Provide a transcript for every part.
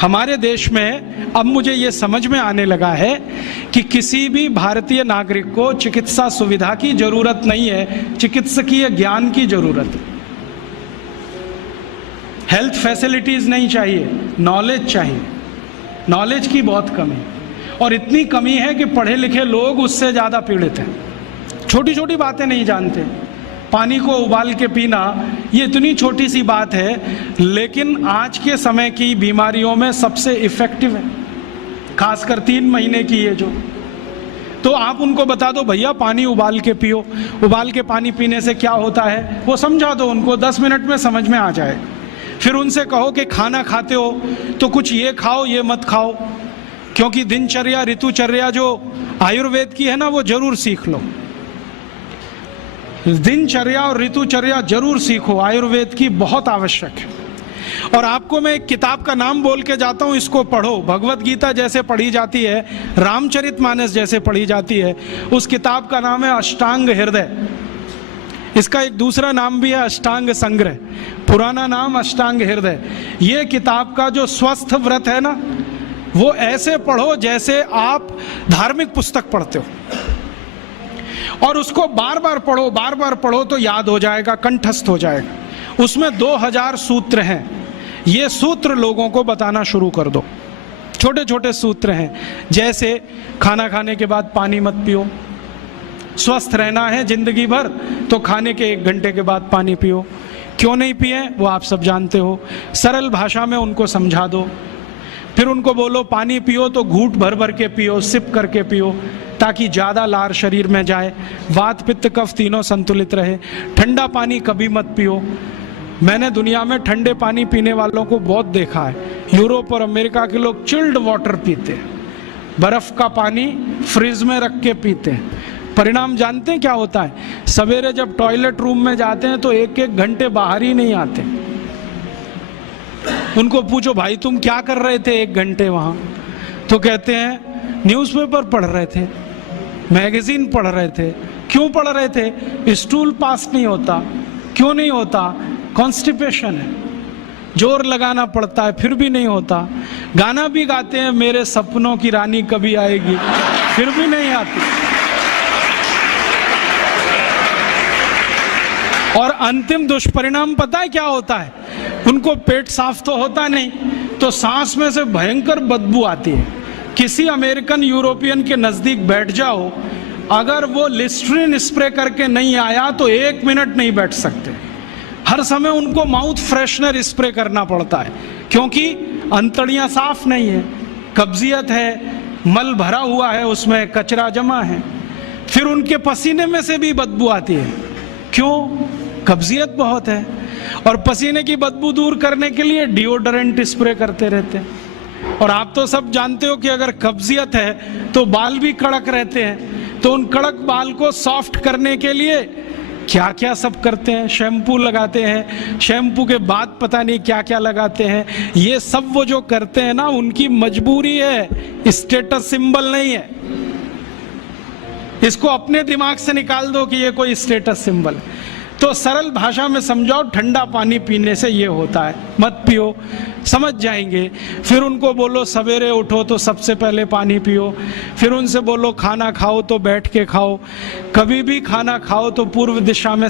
हमारे देश में अब मुझे ये समझ में आने लगा है कि किसी भी भारतीय नागरिक को चिकित्सा सुविधा की जरूरत नहीं है, चिकित्सकीय ज्ञान की जरूरत है। हेल्थ फैसिलिटीज नहीं चाहिए, नॉलेज चाहिए। नॉलेज की बहुत कमी, और इतनी कमी है कि पढ़े लिखे लोग उससे ज़्यादा पीड़ित हैं। छोटी छोटी बातें नहीं जानते। पानी को उबाल के पीना ये इतनी छोटी सी बात है, लेकिन आज के समय की बीमारियों में सबसे इफ़ेक्टिव है, खासकर 3 महीने की ये जो। तो आप उनको बता दो भैया पानी उबाल के पियो, उबाल के पानी पीने से क्या होता है वो समझा दो उनको, 10 मिनट में समझ में आ जाए। फिर उनसे कहो कि खाना खाते हो तो कुछ ये खाओ ये मत खाओ, क्योंकि दिनचर्या ऋतुचर्या जो आयुर्वेद की है ना वो जरूर सीख लो। दिनचर्या और ऋतुचर्या जरूर सीखो, आयुर्वेद की बहुत आवश्यक है। और आपको मैं एक किताब का नाम बोल के जाता हूँ, इसको पढ़ो। भगवत गीता जैसे पढ़ी जाती है, रामचरितमानस जैसे पढ़ी जाती है, उस किताब का नाम है अष्टांग हृदय। इसका एक दूसरा नाम भी है अष्टांग संग्रह, पुराना नाम अष्टांग हृदय। ये किताब का जो स्वस्थ व्रत है ना, वो ऐसे पढ़ो जैसे आप धार्मिक पुस्तक पढ़ते हो, और उसको बार बार पढ़ो तो याद हो जाएगा, कंठस्थ हो जाएगा। उसमें 2000 सूत्र हैं। ये सूत्र लोगों को बताना शुरू कर दो। छोटे छोटे सूत्र हैं, जैसे खाना खाने के बाद पानी मत पियो, स्वस्थ रहना है जिंदगी भर तो खाने के 1 घंटे के बाद पानी पियो। क्यों नहीं पिए वो आप सब जानते हो, सरल भाषा में उनको समझा दो। फिर उनको बोलो पानी पियो तो घूंट भर भर के पियो, सिप करके पियो, ताकि ज़्यादा लार शरीर में जाए, वात पित्त कफ तीनों संतुलित रहे। ठंडा पानी कभी मत पियो। मैंने दुनिया में ठंडे पानी पीने वालों को बहुत देखा है। यूरोप और अमेरिका के लोग चिल्ड वाटर पीते हैं, बर्फ़ का पानी फ्रिज में रख के पीते हैं। परिणाम जानते हैं क्या होता है? सवेरे जब टॉयलेट रूम में जाते हैं तो 1-1 घंटे बाहर ही नहीं आते। उनको पूछो भाई तुम क्या कर रहे थे 1 घंटे वहाँ? तो कहते हैं न्यूज़पेपर पढ़ रहे थे, मैगजीन पढ़ रहे थे। क्यों पढ़ रहे थे? स्टूल पास नहीं होता। क्यों नहीं होता? कॉन्स्टिपेशन है, जोर लगाना पड़ता है फिर भी नहीं होता। गाना भी गाते हैं मेरे सपनों की रानी कभी आएगी, फिर भी नहीं आती। और अंतिम दुष्परिणाम पता है क्या होता है? उनको पेट साफ तो होता नहीं, तो सांस में से भयंकर बदबू आती है। किसी अमेरिकन यूरोपियन के नज़दीक बैठ जाओ, अगर वो लिस्ट्रीन स्प्रे करके नहीं आया तो 1 मिनट नहीं बैठ सकते। हर समय उनको माउथ फ्रेशनर स्प्रे करना पड़ता है, क्योंकि अंतड़ियाँ साफ नहीं है, कब्जियत है, मल भरा हुआ है, उसमें कचरा जमा है। फिर उनके पसीने में से भी बदबू आती है। क्यों? कब्जियत बहुत है, और पसीने की बदबू दूर करने के लिए डिओडोरेंट स्प्रे करते रहते हैं। और आप तो सब जानते हो कि अगर कब्जियत है तो बाल भी कड़क रहते हैं, तो उन कड़क बाल को सॉफ्ट करने के लिए क्या क्या सब करते हैं। शैम्पू लगाते हैं, शैम्पू के बाद पता नहीं क्या क्या लगाते हैं। ये सब वो जो करते हैं ना, उनकी मजबूरी है, स्टेटस सिंबल नहीं है। इसको अपने दिमाग से निकाल दो कि ये कोई स्टेटस सिंबल है। तो सरल भाषा में समझाओ, ठंडा पानी पीने से ये होता है, मत पियो, समझ जाएंगे। फिर उनको बोलो सवेरे उठो तो सबसे पहले पानी पियो। फिर उनसे बोलो खाना खाओ तो बैठ के खाओ, कभी भी खाना खाओ तो पूर्व दिशा में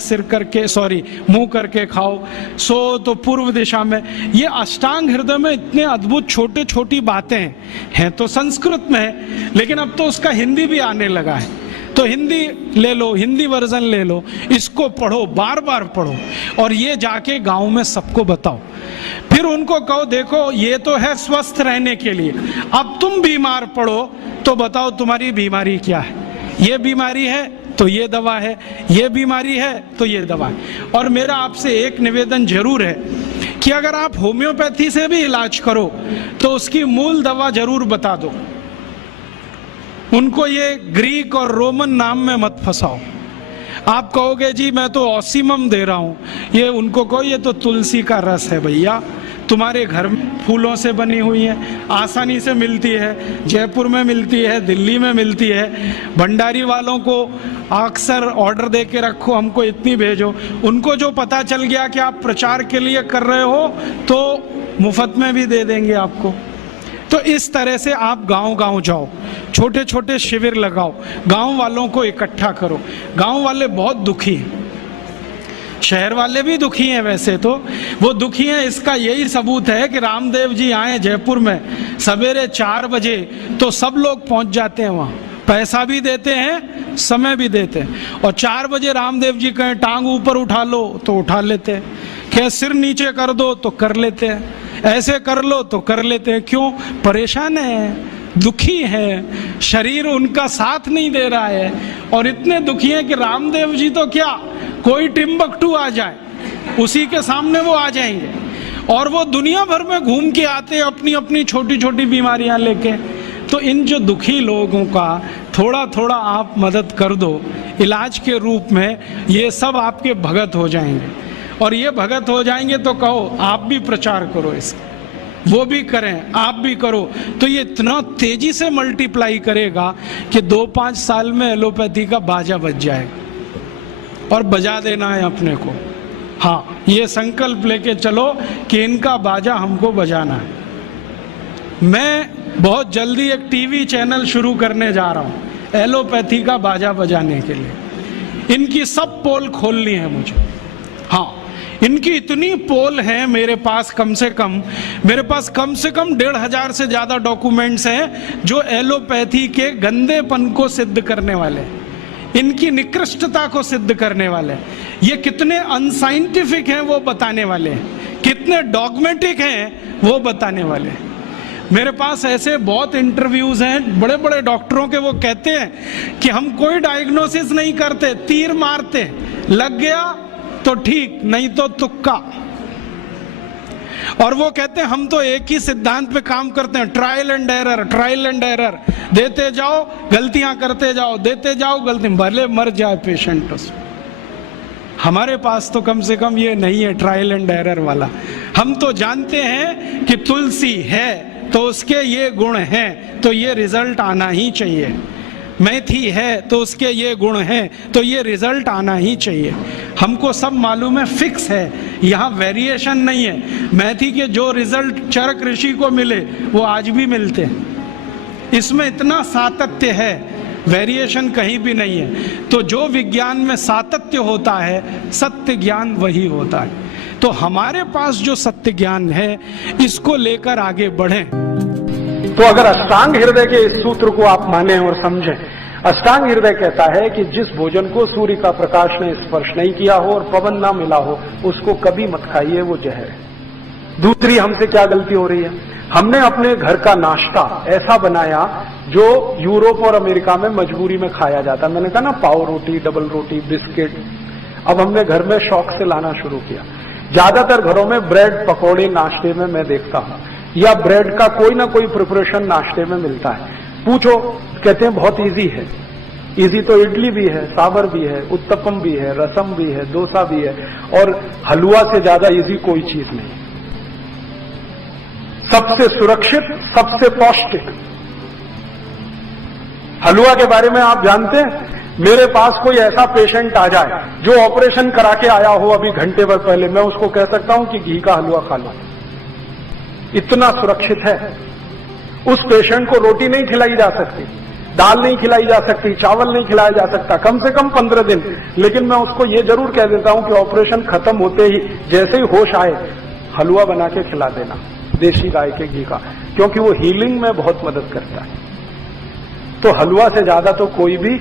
मुंह करके खाओ, सो तो पूर्व दिशा में। ये अष्टांग हृदय में इतने अद्भुत छोटे छोटी बातें हैं तो संस्कृत में है, लेकिन अब तो उसका हिंदी भी आने लगा है। तो हिंदी ले लो, हिंदी वर्जन ले लो, इसको पढ़ो, बार बार पढ़ो, और ये जाके गांव में सबको बताओ। फिर उनको कहो देखो ये तो है स्वस्थ रहने के लिए, अब तुम बीमार पड़ो तो बताओ तुम्हारी बीमारी क्या है। ये बीमारी है तो ये दवा है, ये बीमारी है तो ये दवा है। और मेरा आपसे एक निवेदन जरूर है कि अगर आप होम्योपैथी से भी इलाज करो तो उसकी मूल दवा जरूर बता दो। उनको ये ग्रीक और रोमन नाम में मत फंसाओ। आप कहोगे जी मैं तो ऑसिमम दे रहा हूँ, ये उनको कहो ये तो तुलसी का रस है भैया, तुम्हारे घर में फूलों से बनी हुई है, आसानी से मिलती है, जयपुर में मिलती है, दिल्ली में मिलती है। भंडारी वालों को अक्सर ऑर्डर दे के रखो, हमको इतनी भेजो। उनको जो पता चल गया कि आप प्रचार के लिए कर रहे हो तो मुफ्त में भी दे देंगे आपको। तो इस तरह से आप गांव-गांव जाओ, छोटे छोटे शिविर लगाओ, गांव वालों को इकट्ठा करो। गांव वाले बहुत दुखी हैं, शहर वाले भी दुखी हैं, वैसे तो वो दुखी हैं। इसका यही सबूत है कि रामदेव जी आए जयपुर में सवेरे 4 बजे तो सब लोग पहुंच जाते हैं वहाँ, पैसा भी देते हैं, समय भी देते हैं। और 4 बजे रामदेव जी कहें टांग ऊपर उठा लो तो उठा लेते हैं, कहें सिर नीचे कर दो तो कर लेते हैं, ऐसे कर लो तो कर लेते हैं। क्यों? परेशान है, दुखी है, शरीर उनका साथ नहीं दे रहा है। और इतने दुखी हैं कि रामदेव जी तो क्या, कोई टिम्बकटू आ जाए उसी के सामने वो आ जाएंगे। और वो दुनिया भर में घूम के आते हैं अपनी अपनी छोटी छोटी बीमारियां लेके। तो इन जो दुखी लोगों का थोड़ा थोड़ा आप मदद कर दो इलाज के रूप में, ये सब आपके भगत हो जाएंगे। और ये भगत हो जाएंगे तो कहो आप भी प्रचार करो इसका, वो भी करें, आप भी करो, तो ये इतना तेजी से मल्टीप्लाई करेगा कि 2-5 साल में एलोपैथी का बाजा बज जाएगा। और बजा देना है अपने को। हाँ, ये संकल्प लेके चलो कि इनका बाजा हमको बजाना है। मैं बहुत जल्दी एक टीवी चैनल शुरू करने जा रहा हूँ एलोपैथी का बाजा बजाने के लिए। इनकी सब पोल खोलनी है मुझे। हाँ, इनकी इतनी पोल हैं मेरे पास, कम से कम 1,500 से ज़्यादा डॉक्यूमेंट्स हैं जो एलोपैथी के गंदेपन को सिद्ध करने वाले, इनकी निकृष्टता को सिद्ध करने वाले, ये कितने अनसाइंटिफिक हैं वो बताने वाले, कितने डॉगमेटिक हैं वो बताने वाले। मेरे पास ऐसे बहुत इंटरव्यूज हैं बड़े बड़े डॉक्टरों के, वो कहते हैं कि हम कोई डायग्नोसिस नहीं करते, तीर मारते, लग गया तो ठीक, नहीं तो तुक्का। और वो कहते हैं हम तो एक ही सिद्धांत पे काम करते हैं, trial and error, trial and error, देते जाओ गलतियां करते जाओ, देते जाओ गलती, भले मर जाए पेशेंट उसमें। हमारे पास तो कम से कम ये नहीं है ट्रायल एंड एरर वाला। हम तो जानते हैं कि तुलसी है तो उसके ये गुण हैं तो ये रिजल्ट आना ही चाहिए, मेथी है तो उसके ये गुण हैं तो ये रिजल्ट आना ही चाहिए। हमको सब मालूम है, फिक्स है, यहाँ वेरिएशन नहीं है। मेथी के जो रिजल्ट चरक ऋषि को मिले वो आज भी मिलते हैं। इसमें इतना सातत्य है, वेरिएशन कहीं भी नहीं है। तो जो विज्ञान में सातत्य होता है, सत्य ज्ञान वही होता है। तो हमारे पास जो सत्य ज्ञान है इसको लेकर आगे बढ़ें। तो अगर अष्टांग हृदय के इस सूत्र को आप माने और समझें, अष्टांग हृदय कहता है कि जिस भोजन को सूर्य का प्रकाश ने स्पर्श नहीं किया हो और पवन ना मिला हो उसको कभी मत खाइए, वो जहर है। दूसरी हमसे क्या गलती हो रही है, हमने अपने घर का नाश्ता ऐसा बनाया जो यूरोप और अमेरिका में मजबूरी में खाया जाता। मैंने कहा ना, पाव रोटी, डबल रोटी, बिस्किट, अब हमने घर में शौक से लाना शुरू किया। ज्यादातर घरों में ब्रेड पकौड़े नाश्ते में मैं देखता हूं, या ब्रेड का कोई ना कोई प्रिपरेशन नाश्ते में मिलता है। पूछो, कहते हैं बहुत इजी है। इजी तो इडली भी है, सांभर भी है, उत्तपम भी है, रसम भी है, डोसा भी है, और हलवा से ज्यादा इजी कोई चीज नहीं। सबसे सुरक्षित, सबसे पौष्टिक हलवा के बारे में आप जानते हैं? मेरे पास कोई ऐसा पेशेंट आ जाए जो ऑपरेशन करा के आया हो अभी घंटे भर पहले, मैं उसको कह सकता हूं कि घी का हलवा खा लो, इतना सुरक्षित है। उस पेशेंट को रोटी नहीं खिलाई जा सकती, दाल नहीं खिलाई जा सकती, चावल नहीं खिलाया जा सकता, कम से कम 15 दिन। लेकिन मैं उसको ये जरूर कह देता हूं कि ऑपरेशन खत्म होते ही जैसे ही होश आए हलवा बना के खिला देना, देशी गाय के घी का, क्योंकि वो हीलिंग में बहुत मदद करता है। तो हलवा से ज्यादा तो कोई भी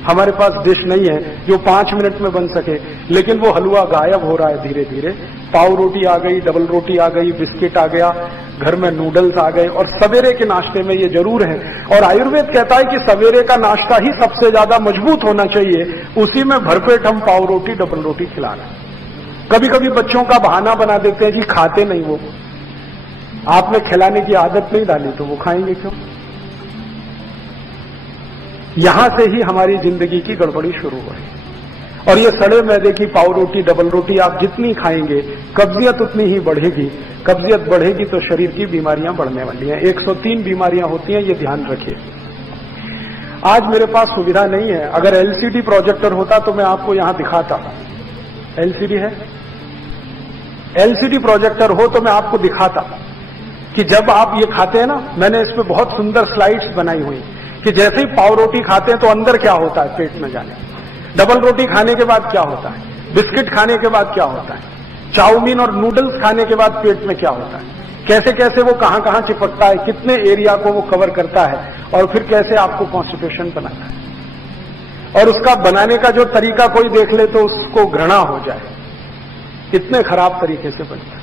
हमारे पास डिश नहीं है जो 5 मिनट में बन सके, लेकिन वो हलवा गायब हो रहा है धीरे धीरे। पाव रोटी आ गई, डबल रोटी आ गई, बिस्किट आ गया, घर में नूडल्स आ गए, और सवेरे के नाश्ते में ये जरूर है। और आयुर्वेद कहता है कि सवेरे का नाश्ता ही सबसे ज्यादा मजबूत होना चाहिए, उसी में भरपेट हम पाव रोटी, डबल रोटी खिला रहे हैं। कभी कभी बच्चों का बहाना बना देते हैं कि खाते नहीं वो, आपने खिलाने की आदत नहीं डाली तो वो खाएंगे क्यों? यहां से ही हमारी जिंदगी की गड़बड़ी शुरू हो रही है। और ये सड़े मैदे की पाव रोटी, डबल रोटी आप जितनी खाएंगे कब्जियत उतनी ही बढ़ेगी। कब्जियत बढ़ेगी तो शरीर की बीमारियां बढ़ने वाली हैं। 103 बीमारियां होती हैं, ये ध्यान रखिए। आज मेरे पास सुविधा नहीं है, अगर एलसीडी प्रोजेक्टर होता तो मैं आपको यहां दिखाता। एलसीडी है, एलसीडी प्रोजेक्टर हो तो मैं आपको दिखाता कि जब आप ये खाते हैं ना, मैंने इस पे बहुत सुंदर स्लाइड्स बनाई हुई कि जैसे ही पाव रोटी खाते हैं तो अंदर क्या होता है पेट में जाने, डबल रोटी खाने के बाद क्या होता है, बिस्किट खाने के बाद क्या होता है, चाउमीन और नूडल्स खाने के बाद पेट में क्या होता है, कैसे कैसे वो कहां कहां चिपकता है, कितने एरिया को वो कवर करता है, और फिर कैसे आपको कॉन्स्टिपेशन बनाता है। और उसका बनाने का जो तरीका कोई देख ले तो उसको घृणा हो जाए, इतने खराब तरीके से बनता है।